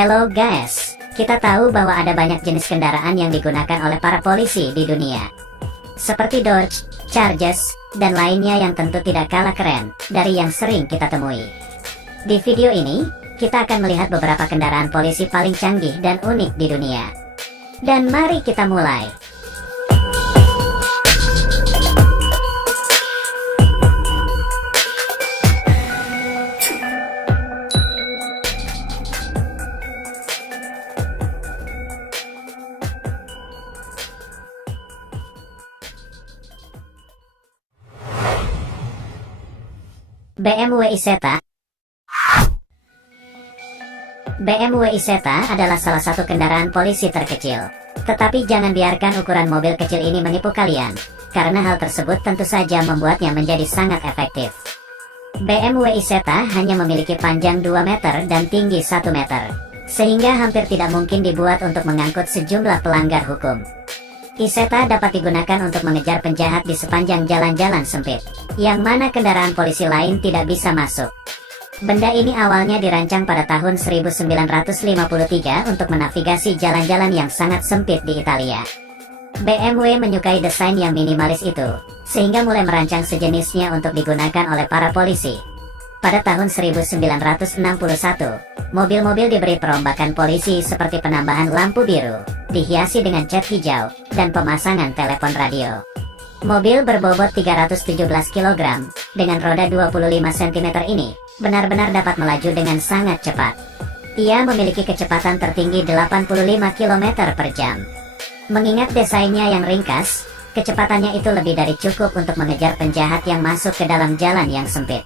Hello guys, kita tahu bahwa ada banyak jenis kendaraan yang digunakan oleh para polisi di dunia. Seperti Dodge, Chargers, dan lainnya yang tentu tidak kalah keren dari yang sering kita temui. Di video ini, kita akan melihat beberapa kendaraan polisi paling canggih dan unik di dunia. Dan mari kita mulai. BMW Isetta. BMW Isetta adalah salah satu kendaraan polisi terkecil. Tetapi jangan biarkan ukuran mobil kecil ini menipu kalian, karena hal tersebut tentu saja membuatnya menjadi sangat efektif. BMW Isetta hanya memiliki panjang 2 meter dan tinggi 1 meter, sehingga hampir tidak mungkin dibuat untuk mengangkut sejumlah pelanggar hukum. Isetta dapat digunakan untuk mengejar penjahat di sepanjang jalan-jalan sempit, yang mana kendaraan polisi lain tidak bisa masuk. Benda ini awalnya dirancang pada tahun 1953 untuk menavigasi jalan-jalan yang sangat sempit di Italia. BMW menyukai desain yang minimalis itu, sehingga mulai merancang sejenisnya untuk digunakan oleh para polisi. Pada tahun 1961, mobil-mobil diberi perombakan polisi seperti penambahan lampu biru, dihiasi dengan cat hijau, dan pemasangan telepon radio. Mobil berbobot 317 kg, dengan roda 25 cm ini, benar-benar dapat melaju dengan sangat cepat. Ia memiliki kecepatan tertinggi 85 km per jam. Mengingat desainnya yang ringkas, kecepatannya itu lebih dari cukup untuk mengejar penjahat yang masuk ke dalam jalan yang sempit.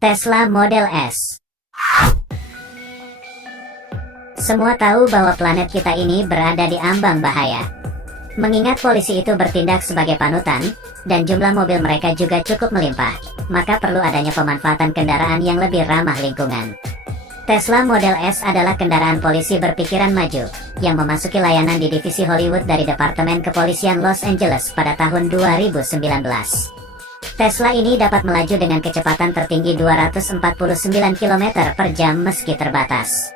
Tesla Model S. Semua tahu bahwa planet kita ini berada di ambang bahaya. Mengingat polisi itu bertindak sebagai panutan, dan jumlah mobil mereka juga cukup melimpah, maka perlu adanya pemanfaatan kendaraan yang lebih ramah lingkungan. Tesla Model S adalah kendaraan polisi berpikiran maju, yang memasuki layanan di divisi Hollywood dari Departemen Kepolisian Los Angeles pada tahun 2019. Tesla ini dapat melaju dengan kecepatan tertinggi 249 km per jam meski terbatas.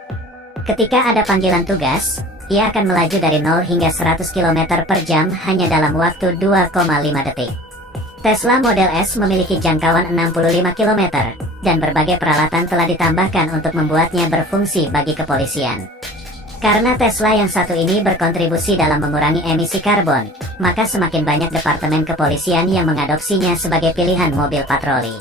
Ketika ada panggilan tugas, ia akan melaju dari 0 hingga 100 km per jam hanya dalam waktu 2,5 detik. Tesla Model S memiliki jangkauan 65 km, dan berbagai peralatan telah ditambahkan untuk membuatnya berfungsi bagi kepolisian. Karena Tesla yang satu ini berkontribusi dalam mengurangi emisi karbon, maka semakin banyak departemen kepolisian yang mengadopsinya sebagai pilihan mobil patroli.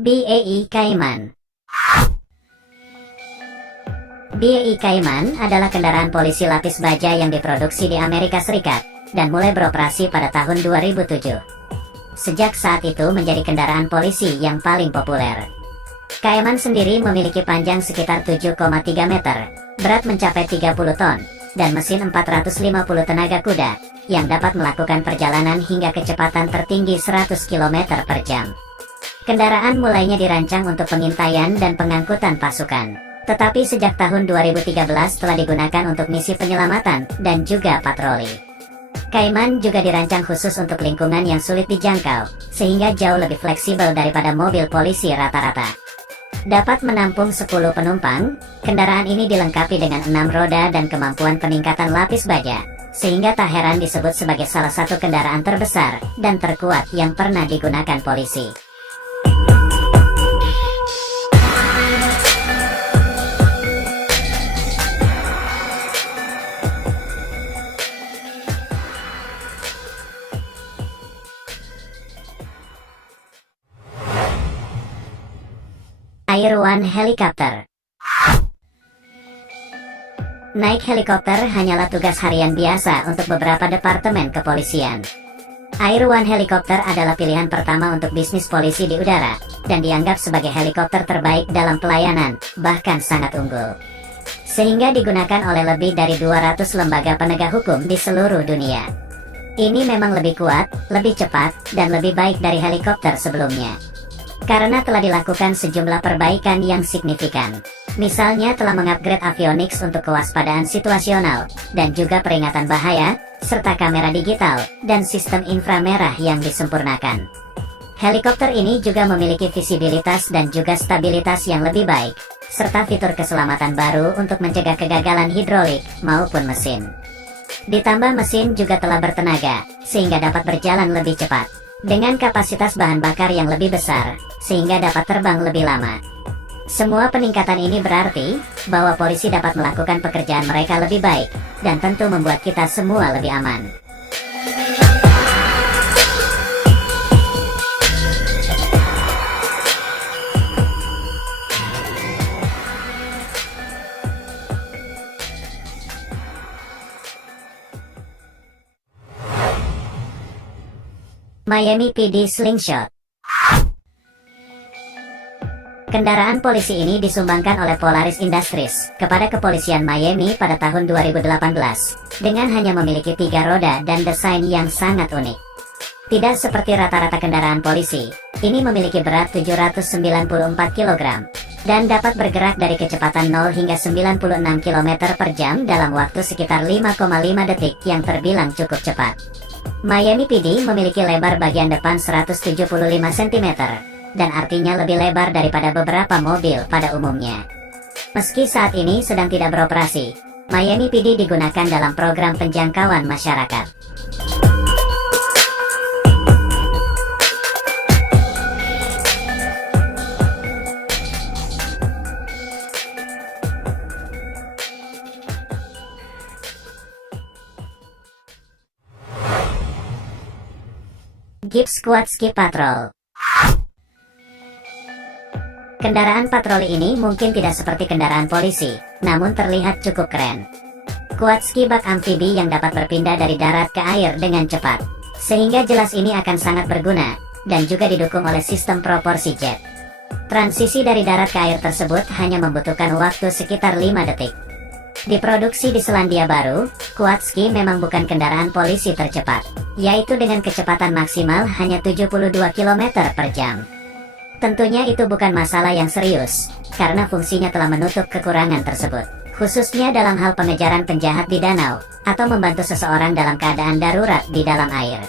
BAE Cayman. BAE Cayman adalah kendaraan polisi lapis baja yang diproduksi di Amerika Serikat, dan mulai beroperasi pada tahun 2007. Sejak saat itu menjadi kendaraan polisi yang paling populer. Cayman sendiri memiliki panjang sekitar 7,3 meter, berat mencapai 30 ton, dan mesin 450 tenaga kuda, yang dapat melakukan perjalanan hingga kecepatan tertinggi 100 km per jam. Kendaraan mulainya dirancang untuk pengintaian dan pengangkutan pasukan, tetapi sejak tahun 2013 telah digunakan untuk misi penyelamatan dan juga patroli. Cayman juga dirancang khusus untuk lingkungan yang sulit dijangkau, sehingga jauh lebih fleksibel daripada mobil polisi rata-rata. Dapat menampung 10 penumpang, kendaraan ini dilengkapi dengan 6 roda dan kemampuan peningkatan lapis baja, sehingga tak heran disebut sebagai salah satu kendaraan terbesar dan terkuat yang pernah digunakan polisi. Air One Helicopter. Naik helikopter hanyalah tugas harian biasa untuk beberapa departemen kepolisian. Air One Helikopter adalah pilihan pertama untuk bisnis polisi di udara, dan dianggap sebagai helikopter terbaik dalam pelayanan, bahkan sangat unggul. Sehingga digunakan oleh lebih dari 200 lembaga penegak hukum di seluruh dunia. Ini memang lebih kuat, lebih cepat, dan lebih baik dari helikopter sebelumnya. Karena telah dilakukan sejumlah perbaikan yang signifikan. Misalnya telah mengupgrade avionics untuk kewaspadaan situasional, dan juga peringatan bahaya, serta kamera digital, dan sistem inframerah yang disempurnakan. Helikopter ini juga memiliki visibilitas dan juga stabilitas yang lebih baik, serta fitur keselamatan baru untuk mencegah kegagalan hidrolik maupun mesin. Ditambah mesin juga telah bertenaga, sehingga dapat berjalan lebih cepat, dengan kapasitas bahan bakar yang lebih besar, sehingga dapat terbang lebih lama. Semua peningkatan ini berarti bahwa polisi dapat melakukan pekerjaan mereka lebih baik, dan tentu membuat kita semua lebih aman. Miami PD Slingshot. Kendaraan polisi ini disumbangkan oleh Polaris Industries kepada kepolisian Miami pada tahun 2018, dengan hanya memiliki 3 roda dan desain yang sangat unik. Tidak seperti rata-rata kendaraan polisi, ini memiliki berat 794 kg, dan dapat bergerak dari kecepatan 0 hingga 96 km per jam dalam waktu sekitar 5,5 detik yang terbilang cukup cepat. Miami PD memiliki lebar bagian depan 175 cm, dan artinya lebih lebar daripada beberapa mobil pada umumnya. Meski saat ini sedang tidak beroperasi, Miami PD digunakan dalam program penjangkauan masyarakat. Gibbs Quadski Patrol. Kendaraan patroli ini mungkin tidak seperti kendaraan polisi, namun terlihat cukup keren. Quadski bak amfibi yang dapat berpindah dari darat ke air dengan cepat, sehingga jelas ini akan sangat berguna, dan juga didukung oleh sistem proporsi jet. Transisi dari darat ke air tersebut hanya membutuhkan waktu sekitar 5 detik. Diproduksi di Selandia Baru, Quadski memang bukan kendaraan polisi tercepat, yaitu dengan kecepatan maksimal hanya 72 km per jam. Tentunya itu bukan masalah yang serius, karena fungsinya telah menutup kekurangan tersebut, khususnya dalam hal pengejaran penjahat di danau, atau membantu seseorang dalam keadaan darurat di dalam air.